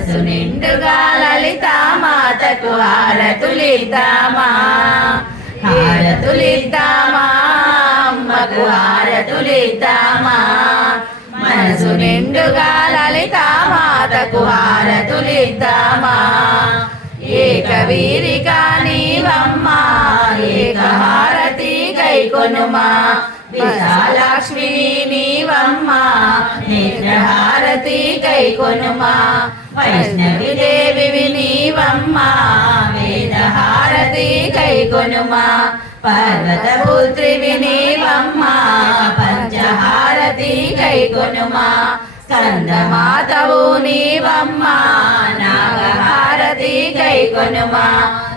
మనసు నిండుగా లలితామాతకు హారతులిద్దామా, హారతులిద్దామా, అమ్మకు హారతులిద్దామా. మనసు నిండుగా లలితామాతకు హారతులిద్దామా. ఏకవీరిక నీవమ్మా, ఏకహారతి గైకొనుమా. విశాలాక్ష్మి నీవమ్మా, నేత్రహారతి గైకొనుమా. వైష్ణవి దేవి నీవమ్మా, వేదహారతి గైకొనుమా. పర్వతపుత్రివి నీవమ్మా, పంచహారతి గైకొనుమా. స్కందమాతవు నీవమ్మా, నాగహారతి గైకొనుమా.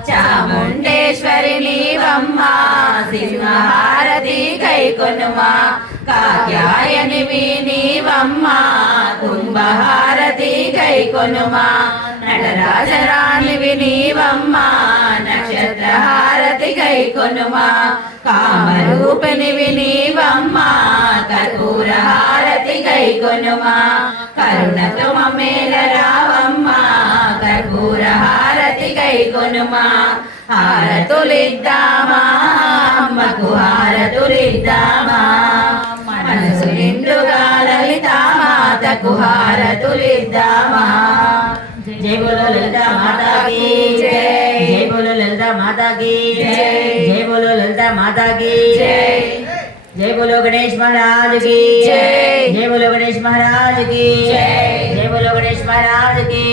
చాముండేశ్వరి నీవమ్మా, సింహహారతి గైకొనుమా. కాత్యాయనివి నీవమ్మా, కుంభహారతి గైకొనుమా. నటరాజరాణివి నీవమ్మా, నక్షత్రహారతి గైకొనుమా. కామరూపిణివి నీవమ్మా, కర్పూరహారతి గైకొనుమా. కరుణతో మమ్మేల రావమ్మా, కర్పూరహారతి గైకొనుమా. హారతులిద్దామా, అమ్మకు హారతులిద్దామా. మనసు నిండుగా లలితామాతకు హారతులిద్దామా. జై బోలో లలితా మాతా కీ జై, జై బోలో లలితా మాతా కీ జై, జై బోలో లలితా మాతా కీ జై. जय बोलो गणेश महाराज की जय, जय बोलो गणेश महाराज की जय, जय बोलो गणेश महाराज की